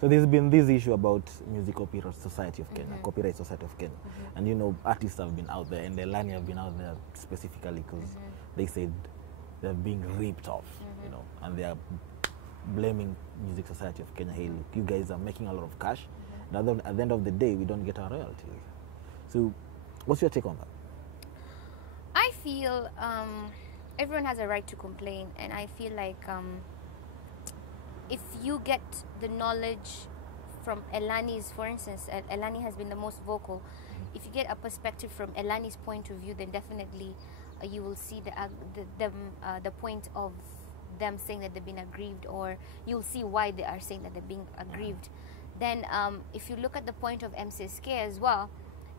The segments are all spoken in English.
So there's been this issue about Music Copyright Society of Kenya, Copyright Society of Kenya. And you know, artists have been out there, and Elani have been out there specifically because they said they're being ripped off, you know, and they are blaming Music Society of Kenya. Hey, look, you guys are making a lot of cash. And at the end of the day, we don't get our royalties. So what's your take on that? I feel everyone has a right to complain, and I feel like if you get the knowledge from Elani's, for instance, Elani has been the most vocal. If you get a perspective from Elani's point of view, then definitely you will see the point of them saying that they've been aggrieved, or you'll see why they are saying that they're being aggrieved. Then if you look at the point of Mcsk as well,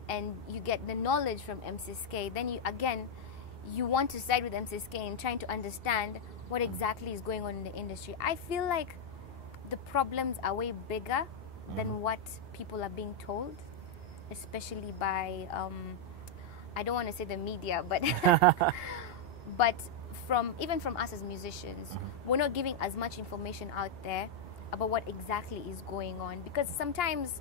and you get the knowledge from Mcsk, then you want to side with Mcsk in trying to understand what exactly is going on in the industry. I feel like the problems are way bigger than what people are being told, especially by I don't want to say the media, but but even from us as musicians, we're not giving as much information out there about what exactly is going on, because sometimes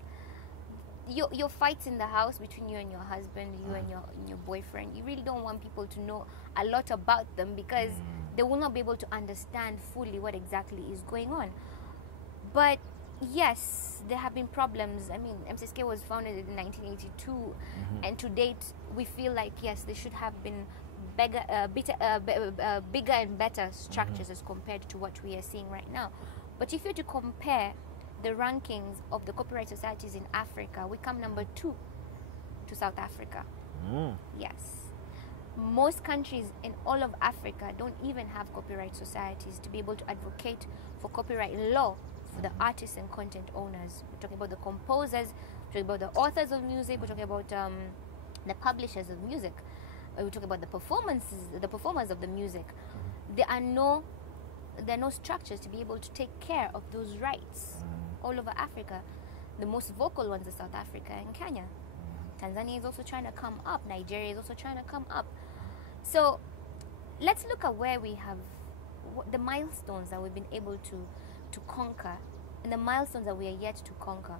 your fights in the house between you and your husband, you and your boyfriend, you really don't want people to know a lot about them, because they will not be able to understand fully what exactly is going on. But yes, there have been problems. I mean, Mcsk was founded in 1982, and to date, we feel like yes, there should have been bigger and better structures as compared to what we are seeing right now. But if you're to compare the rankings of the copyright societies in Africa, we come number 2 to South Africa. Yes. Most countries in all of Africa don't even have copyright societies to be able to advocate for copyright law for the artists and content owners. We're talking about the composers, we're talking about the authors of music, we're talking about the publishers of music, we're talking about the performers of the music. There are no structures to be able to take care of those rights all over Africa. The most vocal ones are South Africa and Kenya. Tanzania is also trying to come up. Nigeria is also trying to come up. So let's look at where we have the milestones that we've been able to conquer, and the milestones that we are yet to conquer.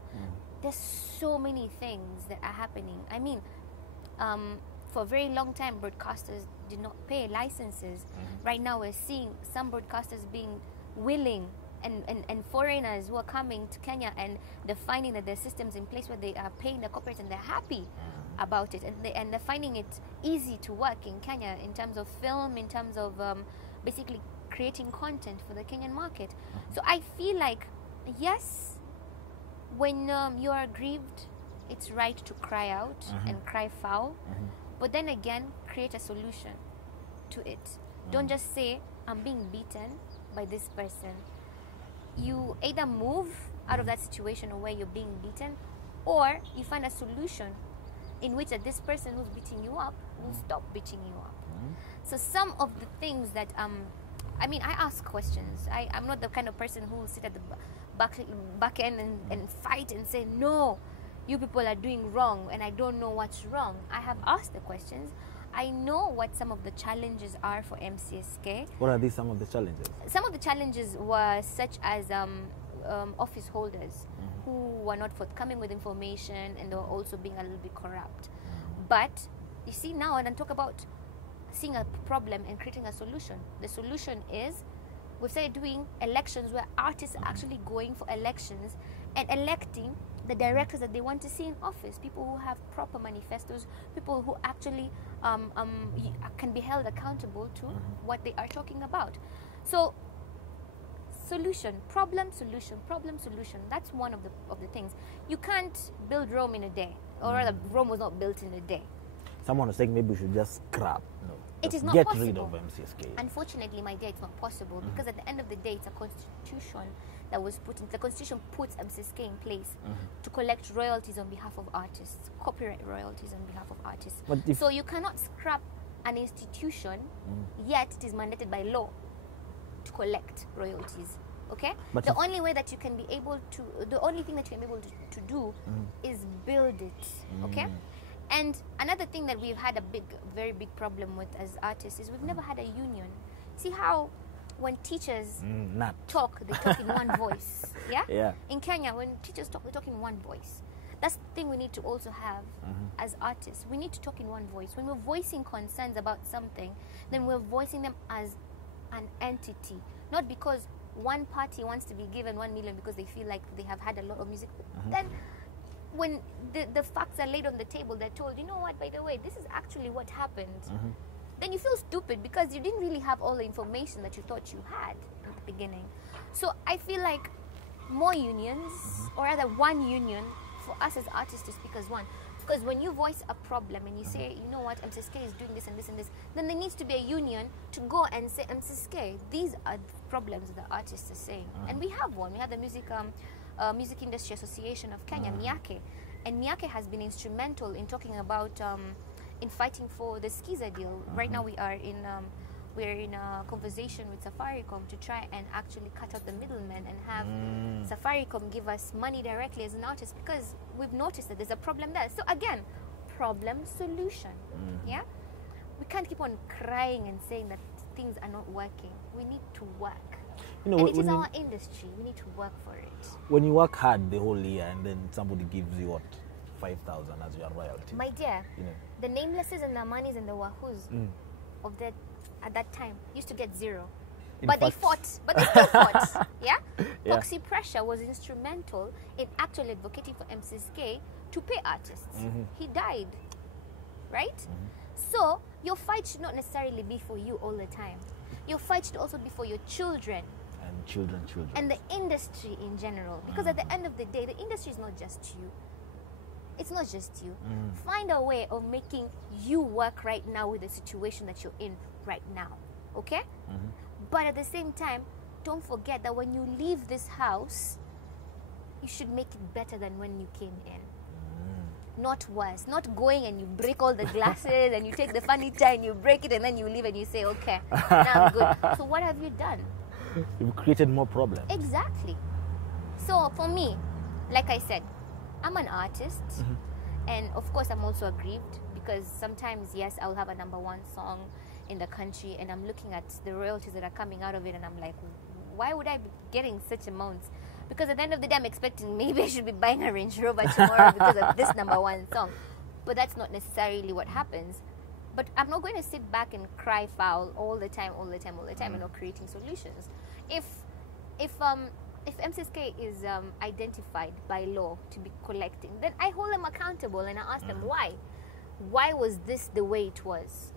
There's so many things that are happening. I mean, for a very long time, broadcasters did not pay licenses. Right now, we're seeing some broadcasters being willing, and foreigners who are coming to Kenya, and they're finding that there's systems in place where they are paying the corporates, and they're happy about it, and they're finding it easy to work in Kenya in terms of film, in terms of basically creating content for the Kenyan market. So I feel like, yes, when you are aggrieved, it's right to cry out and cry foul, but then again, create a solution to it. Don't just say, I'm being beaten by this person. You either move out of that situation where you're being beaten, or you find a solution in which this person who's beating you up will stop beating you up. So some of the things that I mean, I ask questions. I'm not the kind of person who will sit at the back end and fight and say, no, you people are doing wrong and I don't know what's wrong. I have asked the questions. I know what some of the challenges are for Mcsk. What are some of the challenges? Some of the challenges were such as office holders who were not forthcoming with information, and they were also being a little bit corrupt. But you see now, and I talk about seeing a problem and creating a solution. The solution is we've started doing elections where artists are actually going for elections and electing the directors that they want to see in office, people who have proper manifestos, people who actually can be held accountable to what they are talking about. So solution, problem, solution, problem, solution. That's one of the things. You can't build Rome in a day, or rather Rome was not built in a day. Someone was saying maybe we should just scrap. No, it is not get possible. Rid of Mcsk. Unfortunately, my dear, it's not possible because at the end of the day, it's a constitution that was put in. The constitution puts Mcsk in place to collect royalties on behalf of artists, copyright royalties on behalf of artists. So you cannot scrap an institution, yet it is mandated by law to collect royalties. Okay? But the only way that you can be able to, the only thing that you can be able to do is build it. Okay? And another thing that we've had a very big problem with as artists is we've never had a union. See how when teachers Not. talk, they talk in one voice. Yeah? Yeah. In Kenya, when teachers talk, they talk in one voice. That's the thing we need to also have as artists. We need to talk in one voice. When we're voicing concerns about something, then we're voicing them as an entity. Not because one party wants to be given 1 million because they feel like they have had a lot of music. Then when the facts are laid on the table, they're told, you know what, by the way, this is actually what happened. Then you feel stupid because you didn't really have all the information that you thought you had at the beginning. So I feel like more unions, or rather one union, for us as artists to speak as one. Because when you voice a problem and you say, you know what, MCSK is doing this and this and this, then there needs to be a union to go and say, MCSK, these are the problems the artists are saying. And we have one. We have the Music Industry Association of Kenya, MIAKE. And MIAKE has been instrumental in talking about, in fighting for the Skiza deal. Right now we're in a conversation with Safaricom to try and actually cut out the middlemen and have Safaricom give us money directly as an artist, because we've noticed that there's a problem there. So again, problem solution. Yeah, we can't keep on crying and saying that things are not working. We need to work. You know, and it is our industry. We need to work for it. When you work hard the whole year and then somebody gives you what, 5,000 as your royalty. My dear, you know, the Namelesses and the Manis and the Wahoos of that at that time used to get 0. But they fought. But they still fought. Yeah? Foxy Pressure was instrumental in actually advocating for MCSK to pay artists. He died. Right? So your fight should not necessarily be for you all the time. Your fight should also be for your children. And children. And the industry in general. Because at the end of the day, the industry is not just you. It's not just you. Find a way of making you work right now with the situation that you're in right now. Okay? But at the same time, don't forget that when you leave this house, you should make it better than when you came in. Not worse. Not going and you break all the glasses and you take the furniture and you break it and then you leave and you say, okay, now I'm good. So what have you done? You've created more problems. Exactly. So for me, like I said, I'm an artist, and of course I'm also aggrieved because sometimes, yes, I'll have a #1 song in the country and I'm looking at the royalties that are coming out of it and I'm like, why would I be getting such amounts? Because at the end of the day, I'm expecting maybe I should be buying a Range Rover tomorrow because of this #1 song. But that's not necessarily what happens. But I'm not going to sit back and cry foul all the time and not creating solutions. If MCSK is identified by law to be collecting, then I hold them accountable and I ask them why. Why was this the way it was?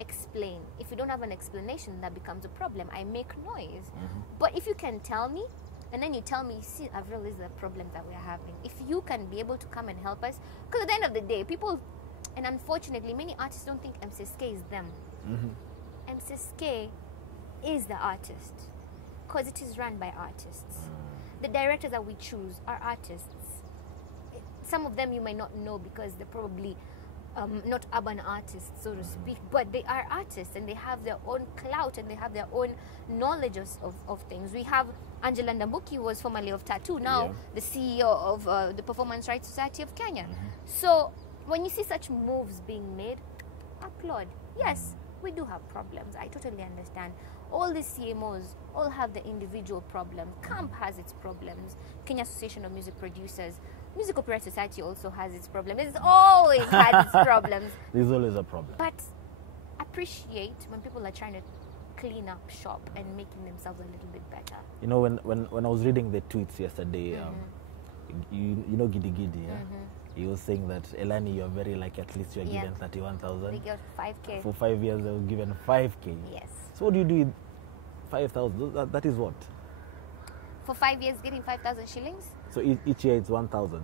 Explain. If you don't have an explanation, that becomes a problem. I make noise. But if you can tell me, and then you tell me, see, Avril, this is the problem that we're having. If you can be able to come and help us, because at the end of the day, people, and unfortunately, many artists don't think MCSK is them. MCSK is the artist, because it is run by artists. The directors that we choose are artists. Some of them you might not know because they're probably not urban artists, so to speak, but they are artists and they have their own clout and they have their own knowledge of things. We have Angela Ndambuki, who was formerly of Tattoo, now the CEO of the Performance Rights Society of Kenya. So when you see such moves being made, applaud. Yes, we do have problems. I totally understand. All the CMOs all have the individual problems. CAMP has its problems. Kenya Association of Music Producers. Music Copyright Society also has its problems. It's always had its problems. There's always a problem. But appreciate when people are trying to clean up shop and making themselves a little bit better. You know, when I was reading the tweets yesterday, you know Gidi Gidi, yeah? He was saying that, Elani, you're very lucky, at least you're given 31,000. They got 5K. For 5 years, they were given 5K. Yes. So what do you do with 5,000? That is what? For 5 years, getting 5,000 shillings? So each year it's 1,000.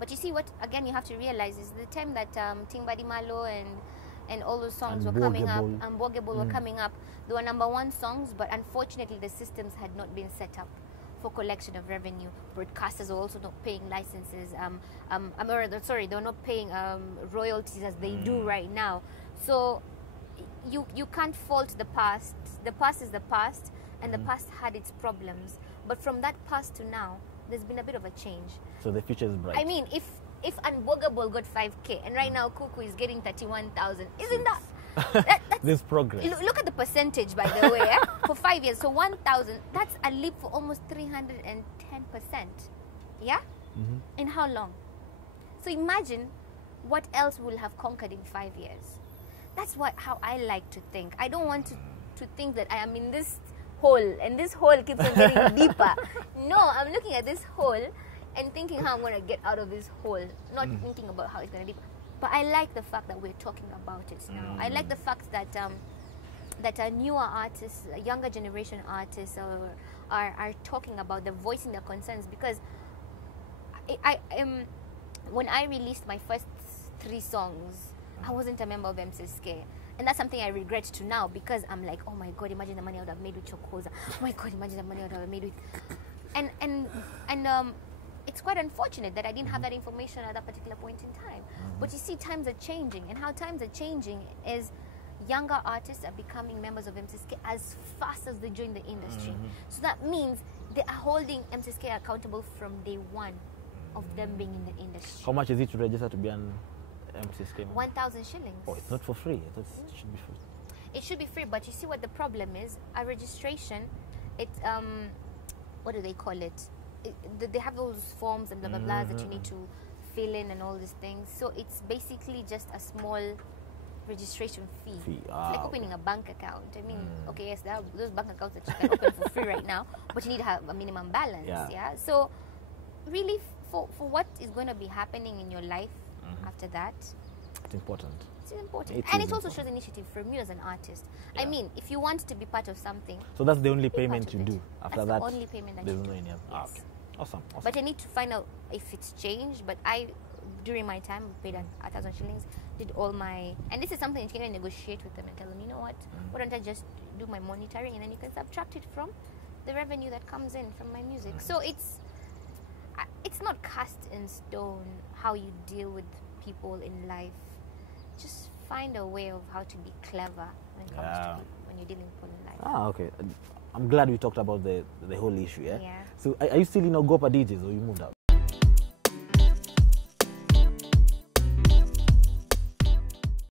But you see what, again, you have to realize is the time that Timbadi Malo and all those songs were coming up, and Bogebol were coming up, they were #1 songs, but unfortunately the systems had not been set up for collection of revenue. Broadcasters were also not paying licenses. They were not paying royalties as they do right now. So you can't fault the past. The past is the past, and the past had its problems. But from that past to now, there's been a bit of a change. So the future is bright. I mean, if Unbogable got 5K and right now Kuku is getting 31,000, isn't that There's progress. Look at the percentage, by the way, for 5 years. So 1,000, that's a leap for almost 310%. Yeah? In how long? So imagine what else we'll have conquered in 5 years. That's how I like to think. I don't want to think that I am in this hole and this hole keeps on getting deeper. No, I'm looking at this hole and thinking how I'm going to get out of this hole, not thinking about how it's going to deeper. But I like the fact that we're talking about it now. I like the fact that that newer artists, younger generation artists are talking about, they're voicing their concerns, because when I released my first 3 songs, I wasn't a member of Mcsk. And that's something I regret to now, because I'm like, oh my God, imagine the money I would have made with Chokoza. Oh my God, imagine the money I would have made with... And it's quite unfortunate that I didn't have that information at that particular point in time. But you see, times are changing. And how times are changing is younger artists are becoming members of Mcsk as fast as they join the industry. So that means they are holding Mcsk accountable from day one of them being in the industry. How much is it to register to be an Mcsk? 1,000 shillings. Oh, it's not for free. I thought it should be free. It should be free, but you see what the problem is? A registration, what do they call it? They have those forms and blah blah blah that you need to fill in and all these things. So it's basically just a small registration fee. It's like opening a bank account. I mean, okay, yes, there are those bank accounts that you can open for free right now, but you need to have a minimum balance. Yeah. So really, for what is going to be happening in your life after that, it's important. It's important. And it also shows initiative from you as an artist. I mean, if you want to be part of something... So that's the only payment you do? After that, the only payment that there's you no do. any other. Yes. Okay. Awesome. But I need to find out if it's changed. But during my time, paid 1,000 shillings, did all my... And this is something that you can negotiate with them and tell them, you know what, why don't I just do my monitoring, and then you can subtract it from the revenue that comes in from my music. So it's not cast in stone how you deal with people in life. Just find a way of how to be clever when it comes to when you're dealing with people in life. Okay. I'm glad we talked about the whole issue. Yeah. Yeah. So are you still in Ogopa DJs, or you moved out?